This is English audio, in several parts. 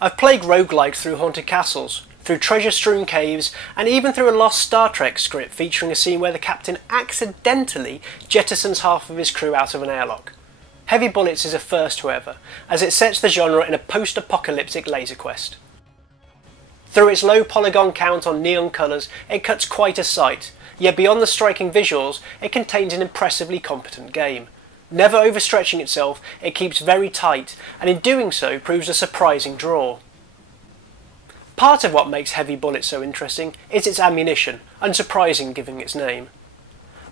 I've played roguelikes through haunted castles, through treasure-strewn caves, and even through a lost Star Trek script featuring a scene where the captain accidentally jettisons half of his crew out of an airlock. Heavy Bullets is a first, however, as it sets the genre in a post-apocalyptic laser quest. Through its low polygon count on neon colours, it cuts quite a sight, yet beyond the striking visuals, it contains an impressively competent game. Never overstretching itself, it keeps very tight, and in doing so proves a surprising draw. Part of what makes Heavy Bullets so interesting is its ammunition, unsurprising given its name.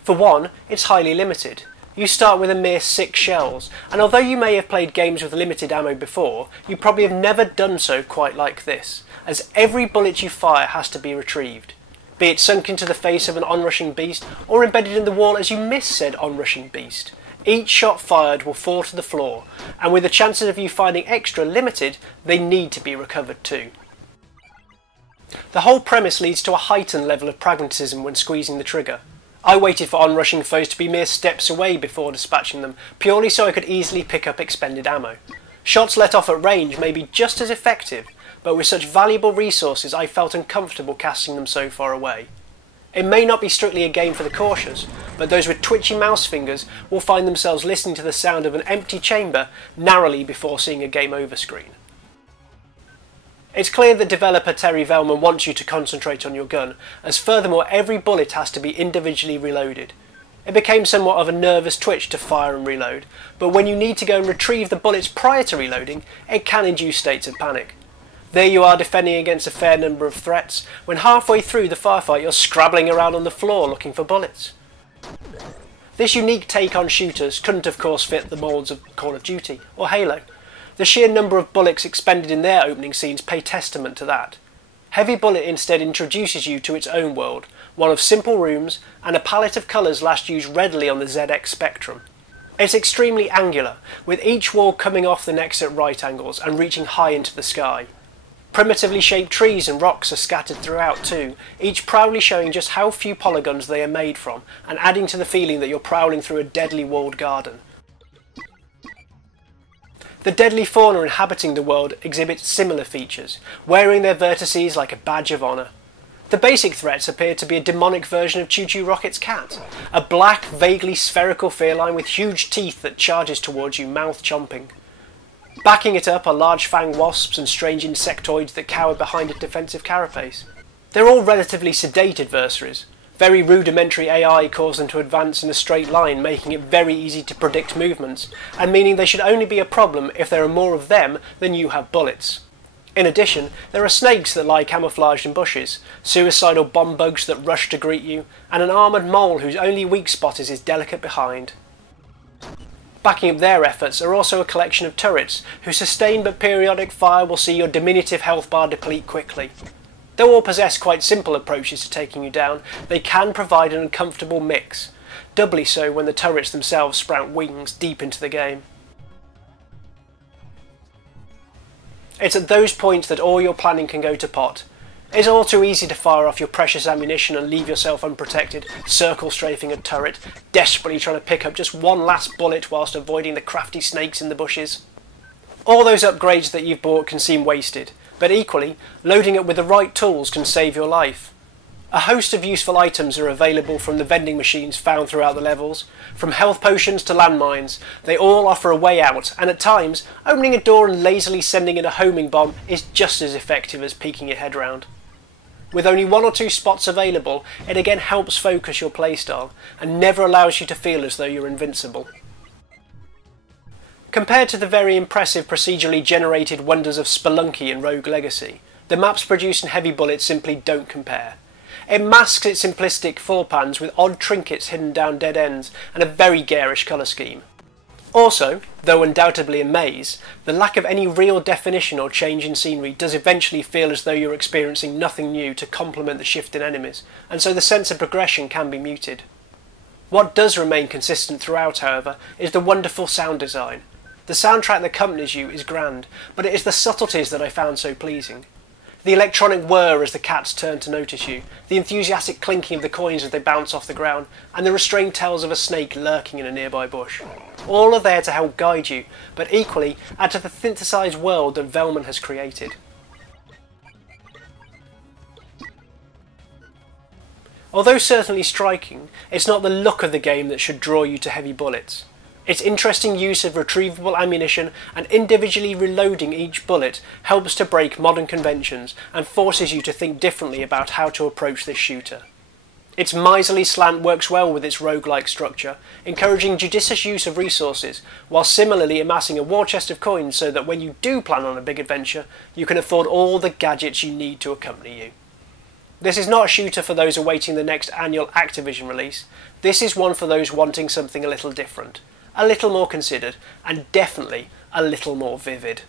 For one, it's highly limited. You start with a mere 6 shells, and although you may have played games with limited ammo before, you probably have never done so quite like this, as every bullet you fire has to be retrieved, be it sunk into the face of an onrushing beast or embedded in the wall as you miss said onrushing beast. Each shot fired will fall to the floor, and with the chances of you finding extra limited, they need to be recovered too. The whole premise leads to a heightened level of pragmatism when squeezing the trigger. I waited for onrushing foes to be mere steps away before dispatching them, purely so I could easily pick up expended ammo. Shots let off at range may be just as effective, but with such valuable resources I felt uncomfortable casting them so far away. It may not be strictly a game for the cautious, but those with twitchy mouse fingers will find themselves listening to the sound of an empty chamber narrowly before seeing a game over screen. It's clear that developer Terry Velman wants you to concentrate on your gun, as furthermore every bullet has to be individually reloaded. It became somewhat of a nervous twitch to fire and reload, but when you need to go and retrieve the bullets prior to reloading, it can induce states of panic. There you are defending against a fair number of threats, when halfway through the firefight you're scrabbling around on the floor looking for bullets. This unique take on shooters couldn't of course fit the moulds of Call of Duty or Halo. The sheer number of bullets expended in their opening scenes pay testament to that. Heavy Bullet instead introduces you to its own world, one of simple rooms and a palette of colours last used readily on the ZX Spectrum. It's extremely angular, with each wall coming off the next at right angles and reaching high into the sky. Primitively shaped trees and rocks are scattered throughout too, each proudly showing just how few polygons they are made from, and adding to the feeling that you're prowling through a deadly walled garden. The deadly fauna inhabiting the world exhibit similar features, wearing their vertices like a badge of honour. The basic threats appear to be a demonic version of Choo Choo Rocket's cat, a black, vaguely spherical feline with huge teeth that charges towards you, mouth chomping. Backing it up are large fang wasps and strange insectoids that cower behind a defensive carapace. They're all relatively sedate adversaries. Very rudimentary AI cause them to advance in a straight line, making it very easy to predict movements, and meaning they should only be a problem if there are more of them than you have bullets. In addition, there are snakes that lie camouflaged in bushes, suicidal bomb bugs that rush to greet you, and an armoured mole whose only weak spot is his delicate behind. Backing up their efforts are also a collection of turrets, whose sustained but periodic fire will see your diminutive health bar deplete quickly. Though all possess quite simple approaches to taking you down, they can provide an uncomfortable mix, doubly so when the turrets themselves sprout wings deep into the game. It's at those points that all your planning can go to pot. It's all too easy to fire off your precious ammunition and leave yourself unprotected, circle strafing a turret, desperately trying to pick up just one last bullet whilst avoiding the crafty snakes in the bushes. All those upgrades that you've bought can seem wasted, but equally, loading it with the right tools can save your life. A host of useful items are available from the vending machines found throughout the levels. From health potions to landmines, they all offer a way out, and at times, opening a door and lazily sending in a homing bomb is just as effective as peeking your head round. With only 1 or 2 spots available, it again helps focus your playstyle, and never allows you to feel as though you're invincible. Compared to the very impressive procedurally generated wonders of Spelunky and Rogue Legacy, the maps produced in Heavy Bullet simply don't compare. It masks its simplistic floor plans with odd trinkets hidden down dead ends and a very garish colour scheme. Also, though undoubtedly a maze, the lack of any real definition or change in scenery does eventually feel as though you're experiencing nothing new to complement the shift in enemies, and so the sense of progression can be muted. What does remain consistent throughout, however, is the wonderful sound design. The soundtrack that accompanies you is grand, but it is the subtleties that I found so pleasing. The electronic whir as the cats turn to notice you, the enthusiastic clinking of the coins as they bounce off the ground, and the restrained tails of a snake lurking in a nearby bush. All are there to help guide you, but equally add to the synthesised world that Velman has created. Although certainly striking, it's not the look of the game that should draw you to heavy bullets. Its interesting use of retrievable ammunition and individually reloading each bullet helps to break modern conventions and forces you to think differently about how to approach this shooter. Its miserly slant works well with its roguelike structure, encouraging judicious use of resources, while similarly amassing a war chest of coins so that when you do plan on a big adventure, you can afford all the gadgets you need to accompany you. This is not a shooter for those awaiting the next annual Activision release. This is one for those wanting something a little different, a little more considered, and definitely a little more vivid.